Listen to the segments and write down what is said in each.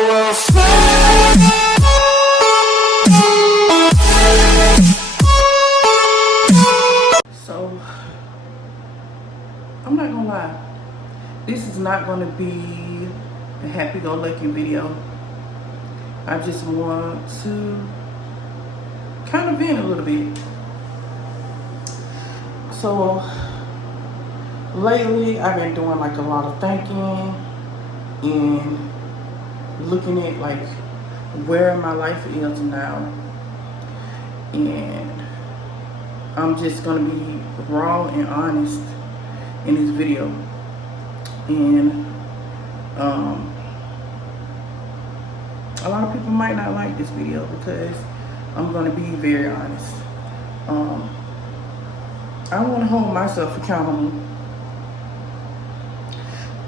will fly. So, I'm not gonna lie. This is not gonna be a happy-go-lucky video. I just want to kind of vent a little bit. So, lately I've been doing like a lot of thinking and looking at like where my life is now, and I'm just gonna be raw and honest in this video. And a lot of people might not like this video because I'm gonna be very honest. I want to hold myself accountable.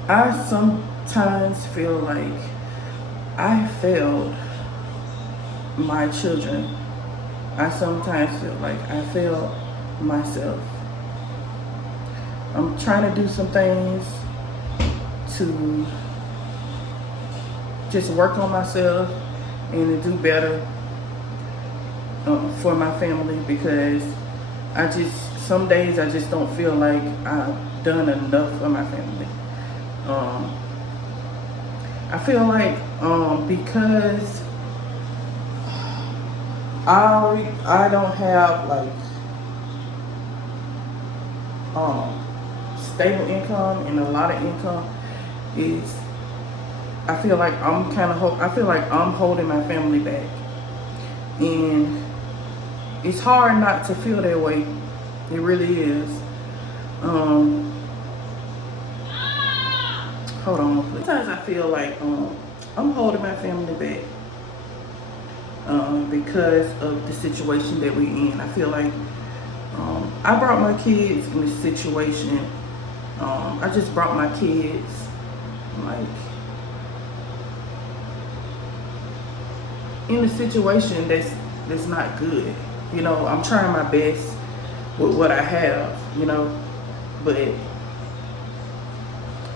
I sometimes feel like I failed my children. I sometimes feel like I failed myself. I'm trying to do some things to just work on myself and to do better for my family, because some days I just don't feel like I've done enough for my family. I feel like because I don't have like stable income, and a lot of income is, I feel like I'm holding my family back, and it's hard not to feel that way. It really is. Hold on, please. Sometimes I feel like I'm holding my family back because of the situation that we're in. I feel like I brought my kids in this situation. I just brought my kids like in a situation that's not good. You know, I'm trying my best with what I have, you know, but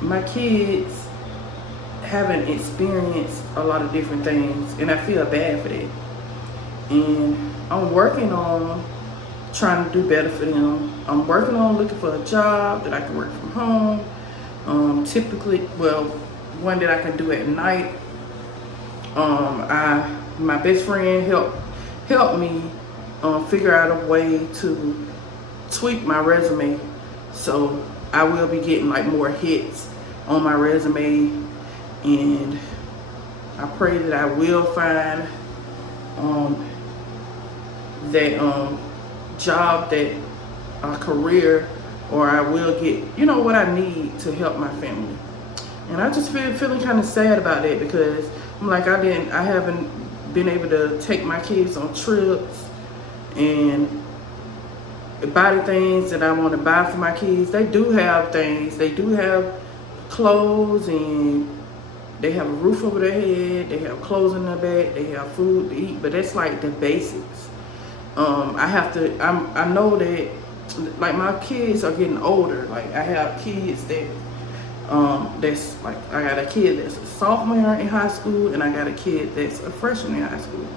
my kids haven't experienced a lot of different things, and I feel bad for that. And I'm working on trying to do better for them. I'm working on looking for a job that I can work from home. Typically, well, one that I can do at night. My best friend helped me figure out a way to tweak my resume, so I will be getting like more hits on my resume, and I pray that I will find that job, that career, or I will get, you know, what I need to help my family. And I just feeling kind of sad about that, because I'm like, I haven't been able to take my kids on trips and buy the things that I want to buy for my kids. They do have things. They do have clothes, and they have a roof over their head. They have clothes in their back. They have food to eat. But that's like the basics. I know that like my kids are getting older. Like I have kids that that's like, I got a kid that's a sophomore in high school, and I got a kid that's a freshman in high school.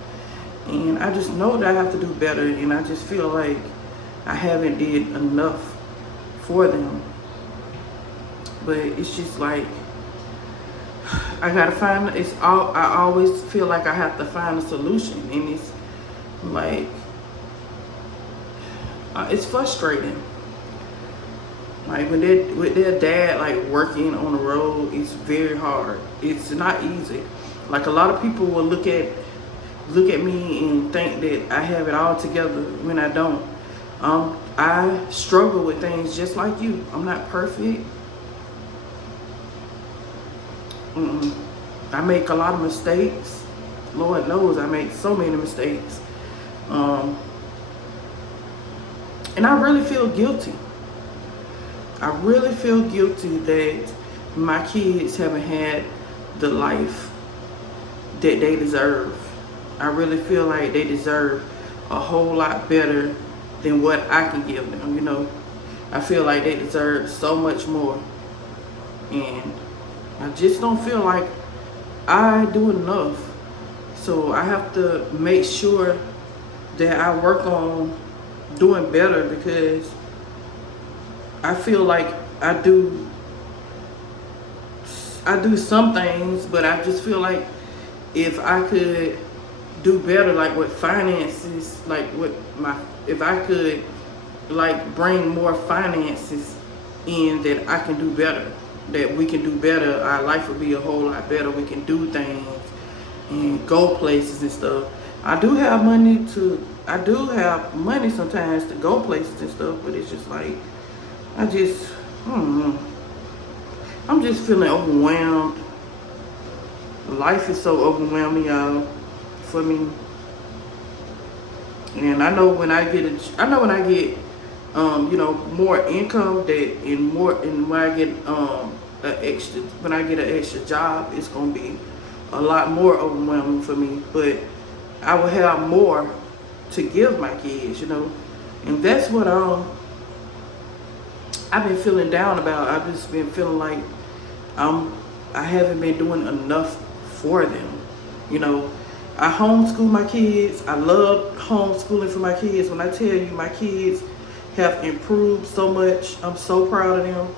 And I just know that I have to do better, and I just feel like I haven't did enough for them. But it's just like I gotta find. I always feel like I have to find a solution, and it's like it's frustrating. Like with their dad like working on the road, it's very hard. It's not easy. Like a lot of people will look at me and think that I have it all together when I don't. I struggle with things just like you. I'm not perfect. I make a lot of mistakes. Lord knows I make so many mistakes. And I really feel guilty. I really feel guilty that my kids haven't had the life that they deserve. I really feel like they deserve a whole lot better than what I can give them, you know. I feel like they deserve so much more. And I just don't feel like I do enough. So I have to make sure that I work on doing better, because I feel like I do some things, but I just feel like if I could do better, like with finances, like with my, if I could like bring more finances in, that I can do better, that we can do better, our life would be a whole lot better. We can do things and go places and stuff. I do have money sometimes to go places and stuff, but it's just like, I don't know. I'm just feeling overwhelmed. Life is so overwhelming, y'all, for me. And I know when I get more income, that and when I get when I get an extra job, it's gonna be a lot more overwhelming for me. But I will have more to give my kids, and that's what I've been feeling down about. I've just been feeling like I haven't been doing enough for them. I homeschool my kids. I love homeschooling for my kids. When I tell you my kids have improved so much, I'm so proud of them.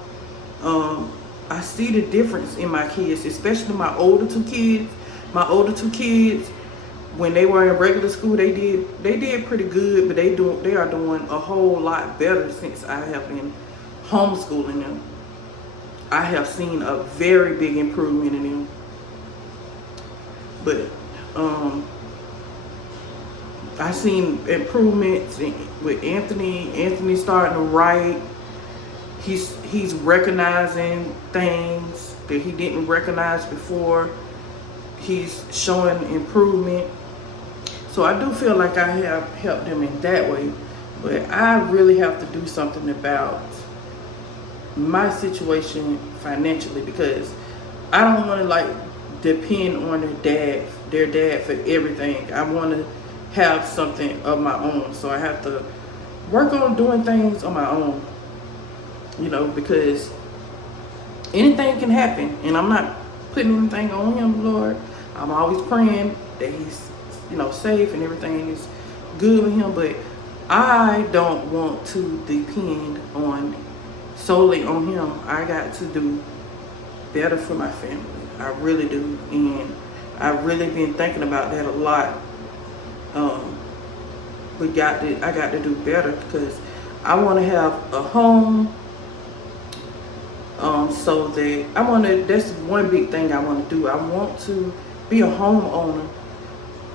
I see the difference in my kids, especially my older two kids. My older two kids, when they were in regular school, they did pretty good, but they are doing a whole lot better since I have been homeschooling them. I have seen a very big improvement in them. But I seen improvements with Anthony. Anthony's starting to write. He's recognizing things that he didn't recognize before. He's showing improvement. So I do feel like I have helped him in that way. But I really have to do something about my situation financially, because I don't want to depend on their dad for everything. I want to have something of my own. So I have to work on doing things on my own, because anything can happen, and I'm not putting anything on him, Lord. I'm always praying that he's, safe and everything is good with him, but I don't want to depend solely on him. I got to do better for my family. I really do, and I've really been thinking about that a lot. I got to do better, because I want to have a home. So that that's one big thing I want to do. I want to be a homeowner.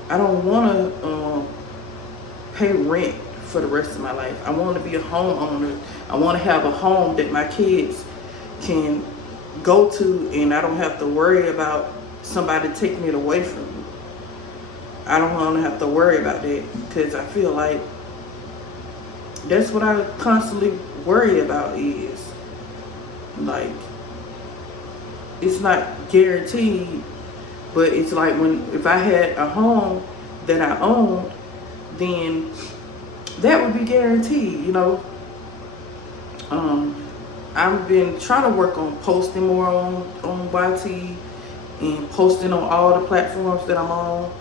I don't want to pay rent for the rest of my life. I want to be a homeowner. I want to have a home that my kids can go to, and I don't have to worry about somebody taking it away from me. I don't want to have to worry about that, because I feel like that's what I constantly worry about is, like, it's not guaranteed, but it's like if I had a home that I owned, then that would be guaranteed, I've been trying to work on posting more on YT, and posting on all the platforms that I'm on,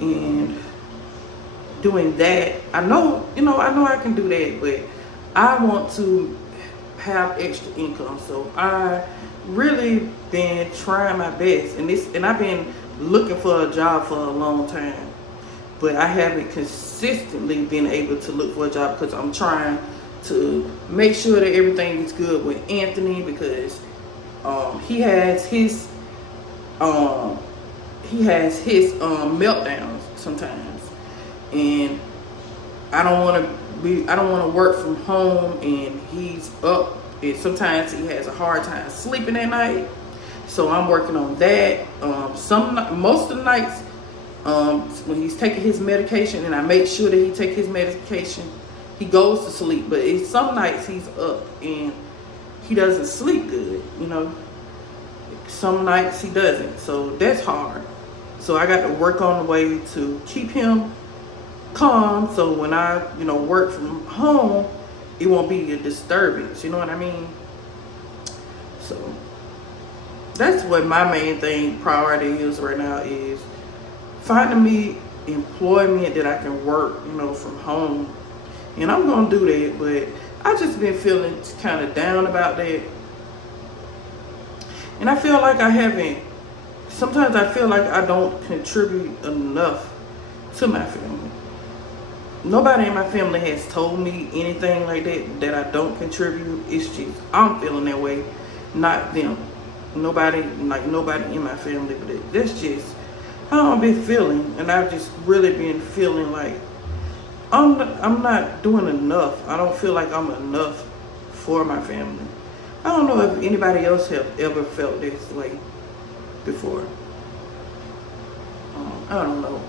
and doing that. I know I can do that, but I want to have extra income. So I really been trying my best, and I've been looking for a job for a long time, but I haven't consistently been able to look for a job, because I'm trying to make sure that everything is good with Anthony, because he has his meltdowns sometimes, and I don't want to work from home, and he's up, and sometimes he has a hard time sleeping at night. So I'm working on that. Most of the nights, when he's taking his medication, and I make sure that he take his medication, he goes to sleep. But some nights he's up and he doesn't sleep good, Some nights he doesn't. So that's hard. So I got to work on the way to keep him calm, so when I, work from home, it won't be a disturbance, you know what I mean? So That's what my main thing priority is right now, is finding me employment that I can work, from home. And I'm gonna do that, but I just been feeling kind of down about that. And I feel like I haven't, sometimes I feel like I don't contribute enough to my family. Nobody in my family has told me anything like that I don't contribute. It's just, I'm feeling that way, not them. Nobody in my family, but that's just how I've been feeling. And I've just really been feeling like I'm not doing enough. I don't feel like I'm enough for my family. I don't know if anybody else have ever felt this way before. I don't know.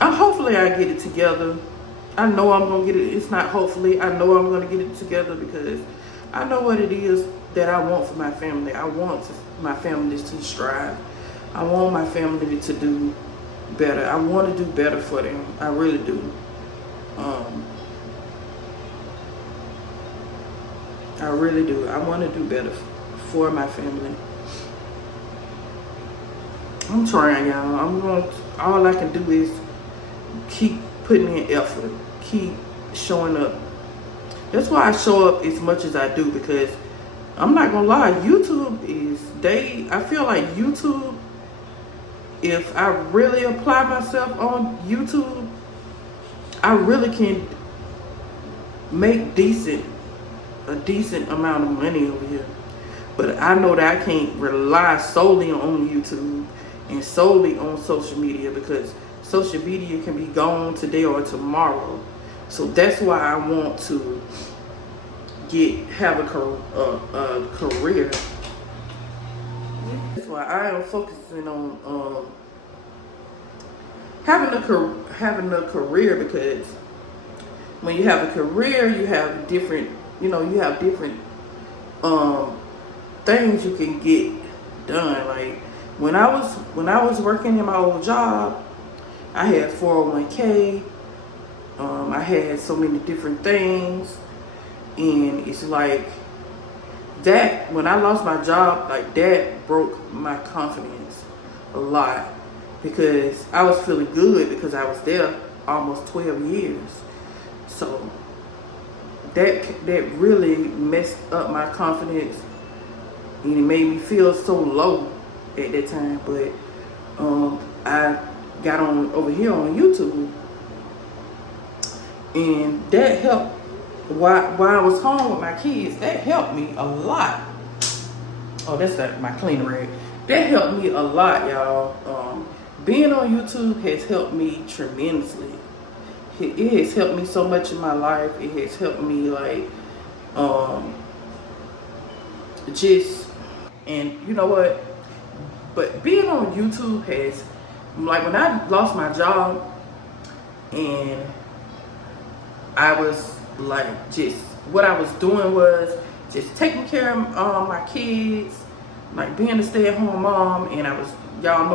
Hopefully I get it together. I know I'm gonna get it. It's not hopefully. I know I'm gonna get it together, because I know what it is that I want for my family. I want my family to strive. I want my family to do better. I want to do better for them. I really do. I really do. I want to do better for my family. I'm trying, y'all. All I can do is keep putting in effort, keep showing up. That's why I show up as much as I do, because I'm not gonna lie, YouTube I feel like YouTube, if I really apply myself on YouTube, I really can make a decent amount of money over here. But I know that I can't rely solely on YouTube and solely on social media, because social media can be gone today or tomorrow. So that's why I want to have a career. That's why I am focusing on having a career, because when you have a career, you have different things you can get done. Like when I was working in my old job, I had 401k. I had so many different things, and it's like that. When I lost my job, like that broke my confidence a lot, because I was feeling good because I was there almost 12 years. So that really messed up my confidence, and it made me feel so low at that time. But I got on over here on YouTube, and that helped. While I was home with my kids, that helped me a lot. Oh, that's my cleaning rag. That helped me a lot, y'all. Being on YouTube has helped me tremendously. It has helped me so much in my life. It has helped me and you know what? But being on YouTube has, like, when I lost my job and I was like, just what I was doing was just taking care of my kids, like being a stay-at-home mom. And I was, y'all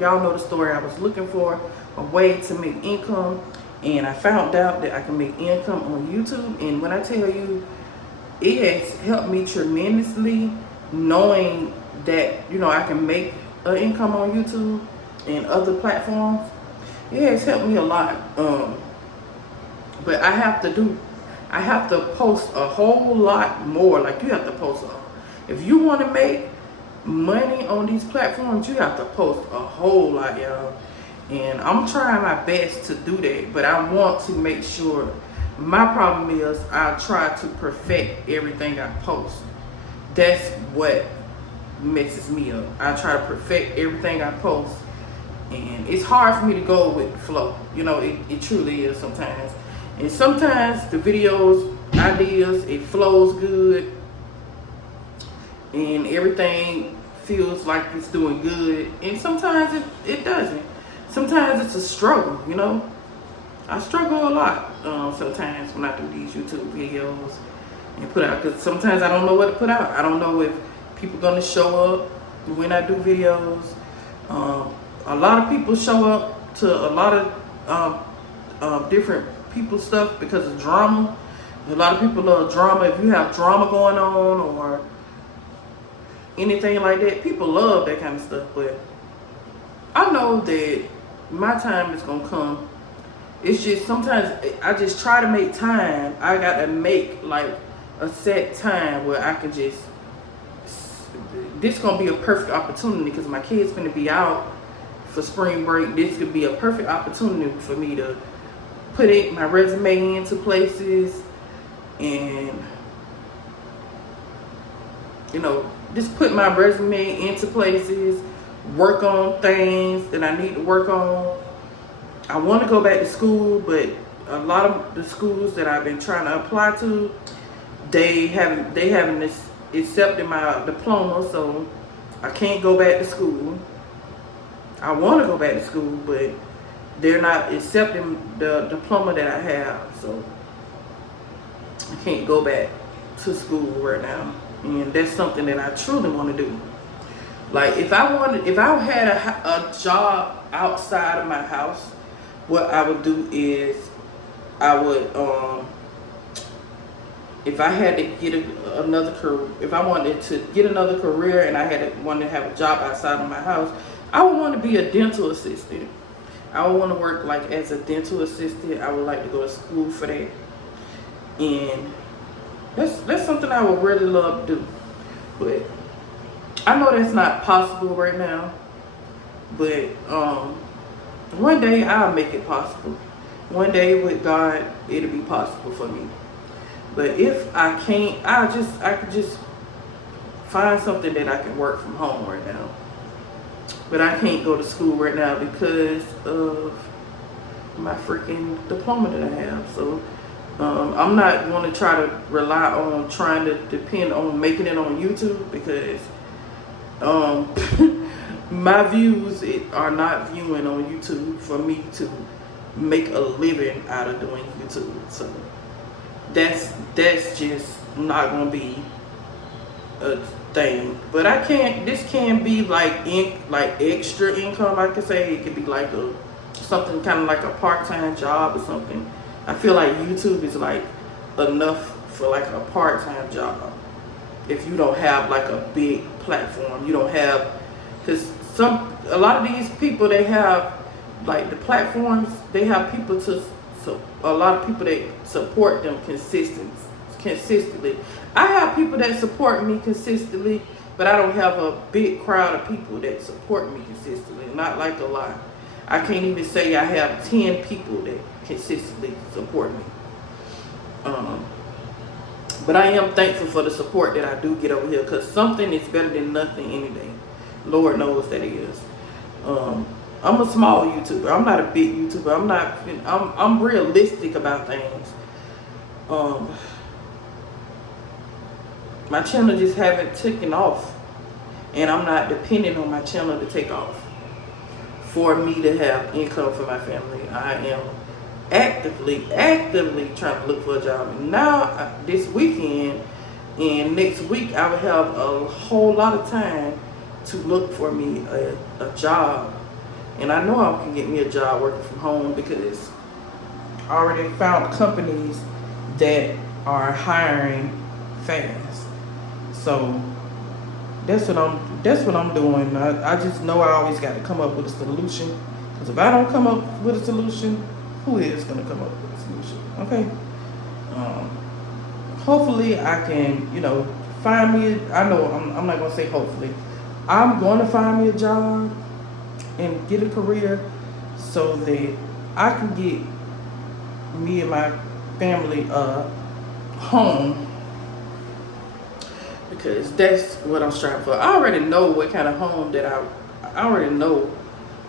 know the story. I was looking for a way to make income, and I found out that I can make income on YouTube. And when I tell you, it has helped me tremendously, knowing that I can make an income on YouTube and other platforms. It has helped me a lot. But I have to post a whole lot more. Like, you have to post if you want to make money on these platforms, you have to post a whole lot, y'all. And I'm trying my best to do that, but I want to make sure. My problem is I try to perfect everything I post. That's what messes me up. I try to perfect everything I post, and it's hard for me to go with the flow. It truly is sometimes. And sometimes the videos, ideas, it flows good, and everything feels like it's doing good. And sometimes it doesn't. Sometimes it's a struggle, I struggle a lot sometimes when I do these YouTube videos and put out, because sometimes I don't know what to put out. I don't know if people gonna show up when I do videos. A lot of people show up to a lot of different people's stuff because of drama. A lot of people love drama. If you have drama going on, or anything like that. People love that kind of stuff, but I know that my time is gonna come. It's just sometimes I just try to make time. I gotta make like a set time where I can just. This gonna be a perfect opportunity because my kids gonna be out for spring break. This could be a perfect opportunity for me to put my resume into places and just put my resume into places, work on things that I need to work on. I want to go back to school, but a lot of the schools that I've been trying to apply to, they haven't accepted my diploma, so I can't go back to school. I want to go back to school, but they're not accepting the diploma that I have, so I can't go back to school right now. And that's something that I truly want to do. Like if I had a job outside of my house, what I would do is I would if I had to get another career, if I wanted to get another career and I wanted to have a job outside of my house, I would want to be a dental assistant. I would want to work like as a dental assistant. I would like to go to school for that, and that's something I would really love to do. But I know that's not possible right now. But one day I'll make it possible. One day with God, it'll be possible for me. But if I can't, I could just find something that I can work from home right now. But I can't go to school right now because of my freaking diploma that I have. So I'm not going to try to rely on trying to depend on making it on YouTube because my views are not viewing on YouTube for me to make a living out of doing YouTube. So that's just not going to be a thing. But this can be like extra income. I could say it could be like something kind of like a part-time job or something. I feel like YouTube is like enough for like a part-time job. If you don't have like a big platform, you don't have, because a lot of these people, they have like the platforms, they have people a lot of people that support them consistently. I have people that support me consistently, but I don't have a big crowd of people that support me consistently. Not like a lot. I can't even say I have 10 people that consistently support me. But I am thankful for the support that I do get over here, because something is better than nothing any day. Lord knows that it is. I'm a small YouTuber. I'm not a big YouTuber. I'm realistic about things. My channel just haven't taken off, and I'm not depending on my channel to take off for me to have income for my family. I am actively trying to look for a job. And now this weekend and next week I will have a whole lot of time to look for me a job. And I know I can get me a job working from home, because I already found companies that are hiring fast. So that's what I'm doing. I just know I always got to come up with a solution. Because if I don't come up with a solution, who is going to come up with a solution? Okay. Hopefully I can, find me. I know I'm not going to say hopefully. I'm going to find me a job and get a career so that I can get me and my family home, because that's what I'm striving for. I already know what kind of home that I already know.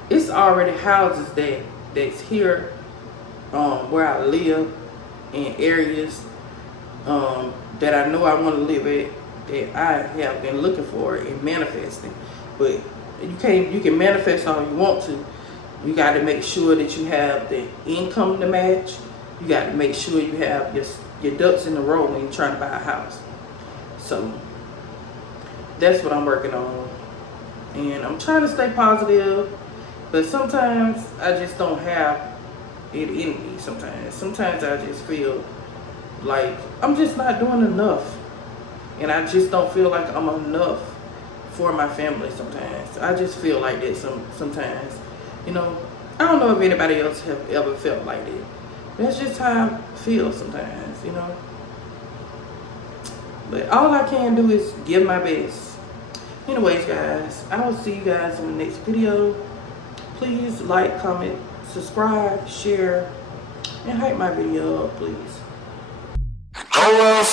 It's already houses that's here where I live, in areas that I know I want to live at, that I have been looking for and manifesting. But you can manifest all you want to. You got to make sure that you have the income to match. You got to make sure you have your ducks in a row when you're trying to buy a house. So that's what I'm working on. And I'm trying to stay positive, but sometimes I just don't have it in me. Sometimes I just feel like I'm just not doing enough. And I just don't feel like I'm enough for my family sometimes. I just feel like that sometimes. You know, I don't know if anybody else have ever felt like that. That's just how I feel sometimes, you know. But all I can do is give my best. Anyways, guys, I will see you guys in the next video. Please like, comment, subscribe, share, and hype my video up, please. Oh, well,